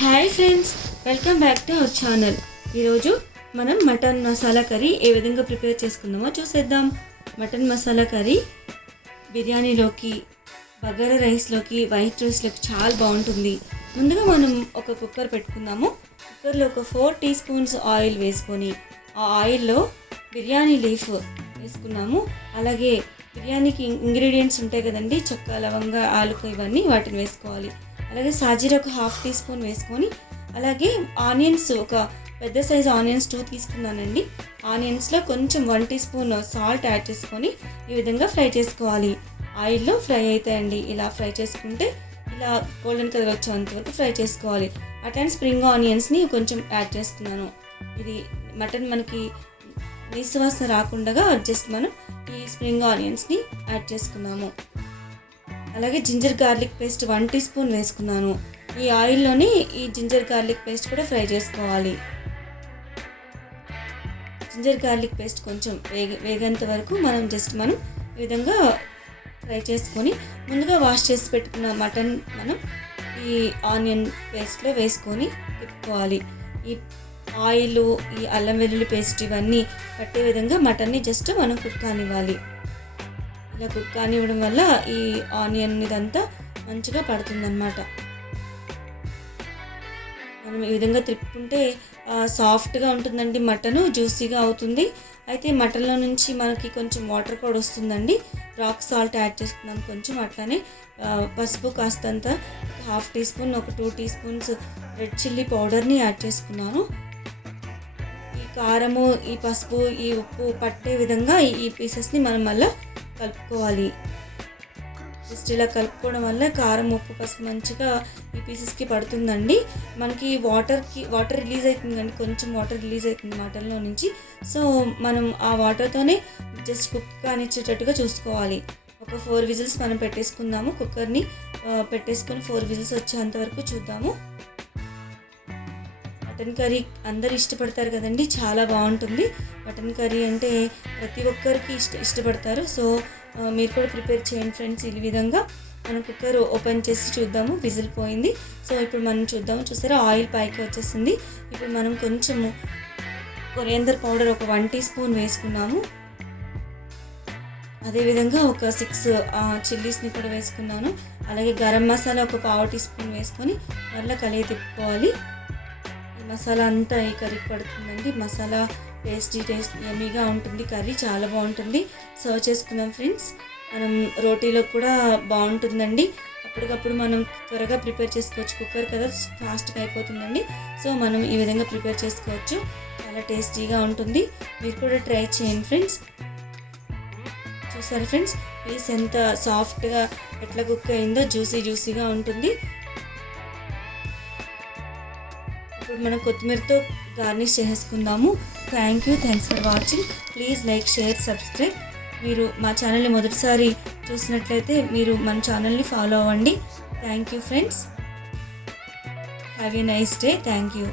Hi friends, welcome back to our channel. ఈరోజు మనం mutton masala curry ఏ విధంగా ప్రిపేర్ చేసుకుందామో చూసేద్దాం. మటన్ మసాలా కర్రీ బిర్యానీలోకి, బగారా రైస్లోకి, వైట్ రైస్లోకి చాలా బాగుంటుంది. ముందుగా మనం ఒక కుక్కర్ పెట్టుకుందాము. కుక్కర్లో ఒక 4 టీ స్పూన్స్ ఆయిల్ వేసుకొని ఆ ఆయిల్లో బిర్యానీ లీఫ్ వేసుకున్నాము. అలాగే బిర్యానీకి ఇంగ్రీడియంట్స్ ఉంటాయి కదండి, చెక్క, లవంగ, ఆలుక, ఇవన్నీ వాటిని వేసుకోవాలి. అలాగే సాజీరా ఒక 1/2 టీ స్పూన్ వేసుకొని, అలాగే ఆనియన్స్, ఒక పెద్ద సైజు ఆనియన్స్ 2 తీసుకున్నానండి. ఆనియన్స్లో కొంచెం 1 టీ స్పూన్ సాల్ట్ యాడ్ చేసుకొని ఈ విధంగా ఫ్రై చేసుకోవాలి. ఆయిల్లో ఫ్రై అవుతాయండి. ఇలా ఫ్రై చేసుకుంటే ఇలా గోల్డెన్ కలర్ వచ్చేంత వరకు ఫ్రై చేసుకోవాలి. అట్లాంటి స్ప్రింగ్ ఆనియన్స్ని కొంచెం యాడ్ చేస్తున్నాను. ఇది మటన్ మనకి నిశ్వాసన రాకుండా జస్ట్ మనం ఈ స్ప్రింగ్ ఆనియన్స్ని యాడ్ చేసుకున్నాము. అలాగే ginger garlic paste 1 teaspoon వేసుకున్నాను. ఈ ఆయిల్లోని ఈ జింజర్ గార్లిక్ పేస్ట్ కూడా ఫ్రై చేసుకోవాలి. జింజర్ గార్లిక్ పేస్ట్ కొంచెం వేగేంత వరకు మనం ఈ విధంగా ఫ్రై చేసుకొని, ముందుగా వాష్ చేసి పెట్టుకున్న మటన్ మనం ఈ ఆనియన్ పేస్ట్లో వేసుకొని తిప్పుకోవాలి. ఈ ఆయిల్, ఈ అల్లం వెల్లుల్లి పేస్ట్ ఇవన్నీ పట్టే విధంగా మటన్ని జస్ట్ మనం కుక్ కానివ్వాలి. ఇలా కుక్ కానివ్వడం వల్ల ఈ ఆనియన్ ఇదంతా మంచిగా పడుతుందన్నమాట. మనం ఈ విధంగా తిప్పుకుంటే సాఫ్ట్గా ఉంటుందండి, మటను జ్యూసీగా అవుతుంది. అయితే మటన్లో నుంచి మనకి కొంచెం వాటర్ కూడా వస్తుందండి. రాక్ సాల్ట్ యాడ్ చేసుకున్నాం కొంచెం. అట్లానే పసుపు కాస్తంత 1/2 టీ స్పూన్, ఒక 2 టీ స్పూన్స్ రెడ్ చిల్లీ పౌడర్ని యాడ్ చేసుకున్నాను. ఈ కారము, ఈ పసుపు, ఈ ఉప్పు పట్టే విధంగా ఈ పీసెస్ని మనం మళ్ళీ కలుపుకోవాలి. జస్ట్ ఇలా కలుపుకోవడం వల్ల కారం, ఉప్పు, పసుపు మంచిగా ఈ పీసెస్కి పడుతుందండి. మనకి వాటర్ రిలీజ్ అవుతుందండి, కొంచెం వాటర్ రిలీజ్ అవుతుంది మటన్లో నుంచి. సో మనం ఆ వాటర్తోనే జస్ట్ కుక్ కానిచ్చేటట్టుగా చూసుకోవాలి. ఒక 4 విజిల్స్ మనం పెట్టేసుకుందాము. కుక్కర్ని పెట్టేసుకొని 4 విజిల్స్ వచ్చేంత వరకు చూద్దాము. మటన్ కర్రీ అందరు ఇష్టపడతారు కదండి, చాలా బాగుంటుంది. మటన్ కర్రీ అంటే ప్రతి ఒక్కరికి ఇష్టపడతారు. సో మీరు కూడా ప్రిపేర్ చేయండి ఫ్రెండ్స్. ఈ విధంగా మనం కుక్కర్ ఓపెన్ చేసి చూద్దాము. విజిల్ పోయింది. సో ఇప్పుడు మనం చూద్దాము. చూసారా, ఆయిల్ పైకి వచ్చేసింది. ఇప్పుడు మనం కొంచెము కొరియాండర్ పౌడర్ ఒక 1 టీ స్పూన్ వేసుకున్నాము. అదేవిధంగా ఒక 6 చిల్లీస్ని కూడా వేసుకున్నాను. అలాగే గరం మసాలా ఒక 1/2 టీ స్పూన్ వేసుకొని మళ్ళీ కలిగి తిప్పుకోవాలి. మసాలా అంతా ఈ కర్రీకి పడుతుందండి. మసాలా టేస్ట్ యమ్మీగా ఉంటుంది. కర్రీ చాలా బాగుంటుంది. సర్వ్ చేసుకుందాం ఫ్రెండ్స్. మనం రోటీలో కూడా బాగుంటుందండి. అప్పటికప్పుడు మనం త్వరగా ప్రిపేర్ చేసుకోవచ్చు. కుక్కర్ కదా, ఫాస్ట్గా అయిపోతుందండి. సో మనం ఈ విధంగా ప్రిపేర్ చేసుకోవచ్చు. చాలా టేస్టీగా ఉంటుంది. మీరు కూడా ట్రై చేయండి ఫ్రెండ్స్. చూసారు ఫ్రెండ్స్, పీస్ ఎంత సాఫ్ట్గా ఎట్లా కుక్ అయిందో, జ్యూసీగా ఉంటుంది. ఇప్పుడు మనం కొత్తిమీరతో గార్నిష్ చేసుకుందాము. Thanks for watching. Please like, share, subscribe. మీరు మా ఛానల్ని మొదటిసారి చూసినట్లయితే మీరు మన ఛానల్ని ఫాలో అవ్వండి. Thank you friends. Have a nice day. Thank you.